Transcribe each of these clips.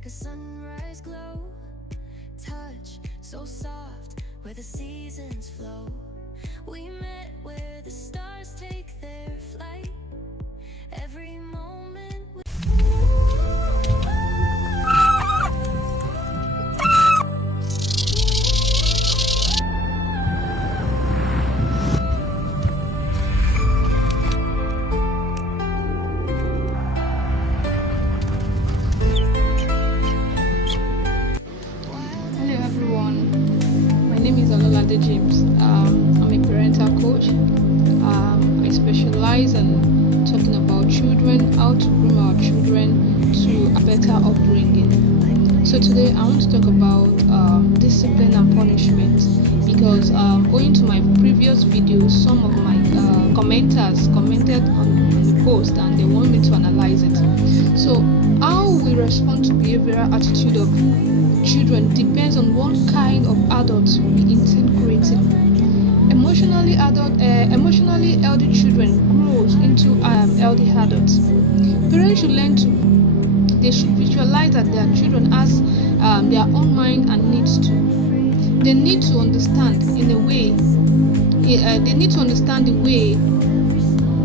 like a sunrise glow. Touch so soft where the seasons flow. We met where the stars take their flight. Every moment we Hello everyone, my name is Ololade James. I'm a parental coach. I specialize in talking about children, how to groom our children to a better upbringing. So today I want to talk about discipline and punishment because owing to my previous videos, some of my commenters commented on the post and they want me to analyze it. So how we respond to behavioral attitude of children depends on what kind of adults we intend creating. Emotionally healthy children grows into healthy adults. Parents should learn to they should visualize that their children has their own mind and needs to. They need to understand in a way. They need to understand the way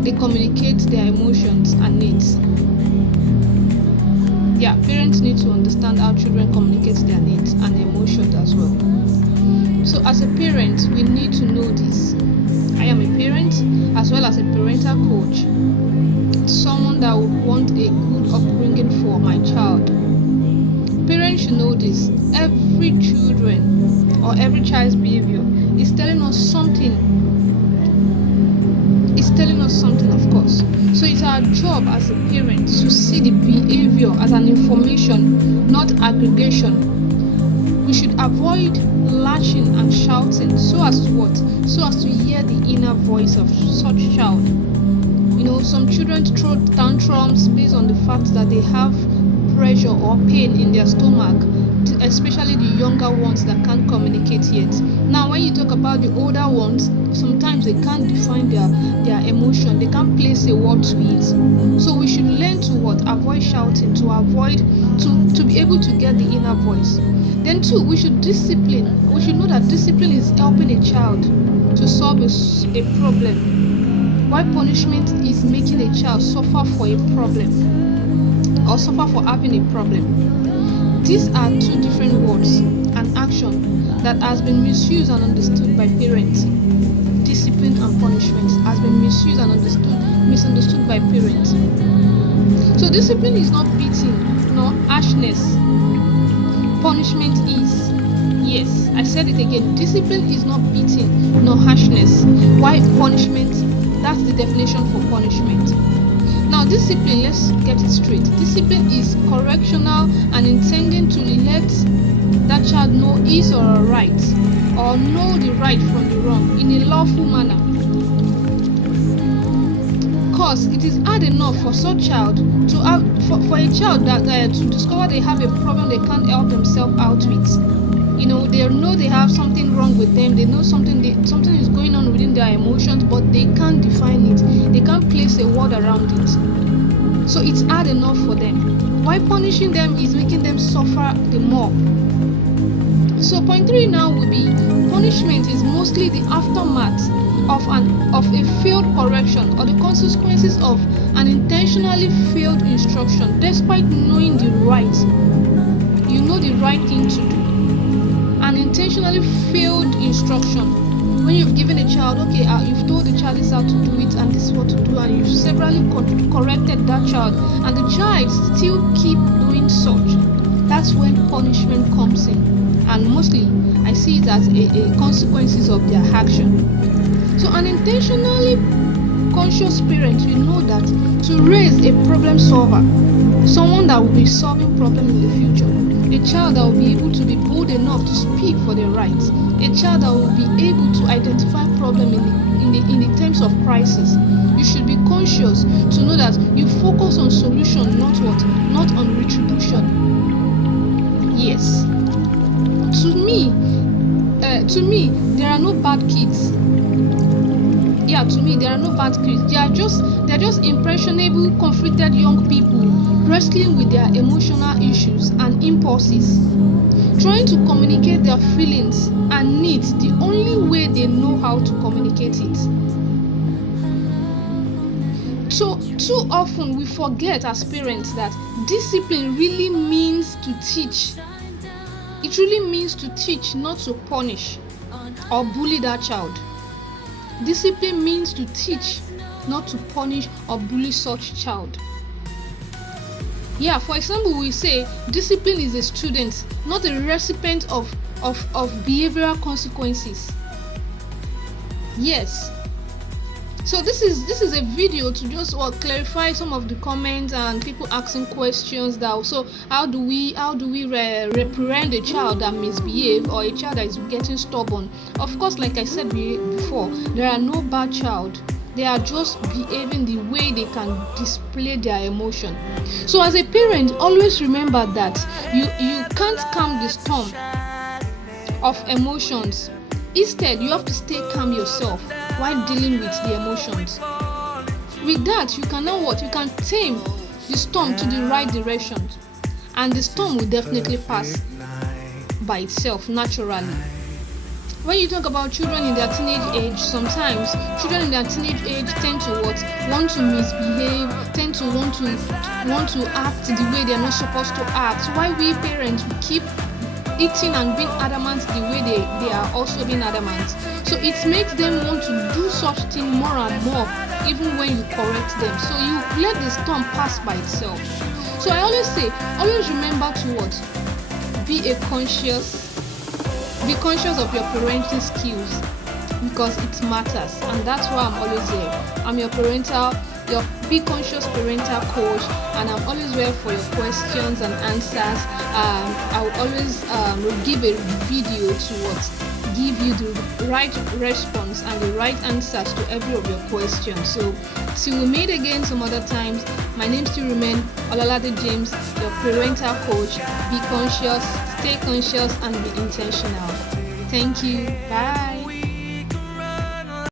they communicate their emotions and needs. Yeah, parents need to understand how children communicate their needs and emotions as well. So as a parent, we need to know this. I am a parent as well as a parental coach, someone that would want a good upbringing for my child. Parents should know this. Every children or every child's behavior is telling us something. It's telling us something, of course. So it's our job as a parent to see the behavior as an information, not aggregation. We should avoid lashing and shouting so as to what? So as to hear the inner voice of such child. You know, some children throw tantrums based on the fact that they have pressure or pain in their stomach, especially the younger ones that can't communicate yet. Now when you talk about the older ones, sometimes they can't define their emotion, they can't place a word to it. So we should learn to what? Avoid shouting, to be able to get the inner voice. Then two, we should discipline. We should know that discipline is helping a child to solve a problem, while punishment is making a child suffer for a problem or suffer for having a problem. These are two different words and action that has been misused and understood by parents. Discipline and punishment has been misused and misunderstood by parents. So discipline is not beating nor harshness. Punishment is. Yes, I said it again. Discipline is not beating nor harshness. Why punishment? That's the definition for punishment. Now discipline, let's get it straight. Discipline is correctional and intending to let that child know his or her right, or know the right from the wrong in a lawful manner. Cause it is hard enough for such child to have for a child that to discover they have a problem they can't help themselves out with. You know, they know they have something wrong with them. They know something is going on within their emotions, but they can't define it. They can't place a word around it. So it's hard enough for them. Why punishing them is making them suffer the more. So point 3 now will be punishment is mostly the aftermath of a failed correction or the consequences of an intentionally failed instruction, despite knowing the right. You know the right thing to do. An intentionally failed instruction. When you've given a child, okay, you've told the child this how to do it and this is what to do, and you've severally corrected that child, and the child still keep doing such, that's when punishment comes in. And mostly, I see it as a consequences of their action. So an intentionally conscious parent will know that to raise a problem solver, someone that will be solving problems in the future, a child that will be able to be bold enough to speak for their rights, a child that will be able to identify problem in the terms of crisis. You should be conscious to know that you focus on solution, not on retribution. Yes. To me, there are no bad kids. Yeah, to me, there are no bad kids. They are just impressionable, conflicted young people wrestling with their emotional issues and impulses, trying to communicate their feelings and needs the only way they know how to communicate it. So too often we forget as parents that discipline really means to teach. It really means to teach, not to punish or bully that child. Discipline means to teach, not to punish or bully such child. Yeah, for example, we say discipline is a student, not a recipient of behavioral consequences. Yes. So this is a video to just clarify some of the comments and people asking questions that also how do we reprehend a child that misbehave or a child that is getting stubborn. Of course, like I said before, there are no bad child. They are just behaving the way they can display their emotion. So as a parent, always remember that you can't calm the storm of emotions. Instead, you have to stay calm yourself while dealing with the emotions. With that, you can know what? You can tame the storm to the right direction, and the storm will definitely pass by itself naturally. When you talk about children in their teenage age, sometimes children in their teenage age tend to want to misbehave, tend to want to act the way they're not supposed to act. Why we parents keep eating and being adamant the way they are also being adamant. So it makes them want to do such thing more and more, even when you correct them. So you let the storm pass by itself. So I always say, always remember to be conscious of your parenting skills, because it matters, and that's why I'm always there. I'm your Be Conscious parental coach, and I'm always there for your questions and answers. I will always give a video to give you the right response and the right answers to every of your questions. So till we meet again some other times, my name still remains Olalade James, your parental coach. Be conscious, stay conscious, and be intentional. Thank you. Bye.